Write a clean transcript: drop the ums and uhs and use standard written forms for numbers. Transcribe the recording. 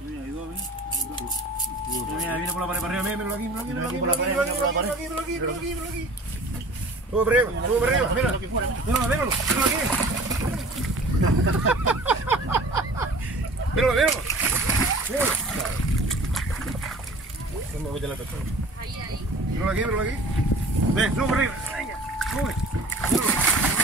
Mira, hay dos, mira. Mira, viene por la pared para arriba, míralo aquí, míralo aquí, míralo aquí, míralo aquí. Sube para arriba, mira. Míralo aquí. Míralo. No me voy a la persona. Ahí. Míralo aquí. Ven, sube para arriba. Venga, sube. Míralo.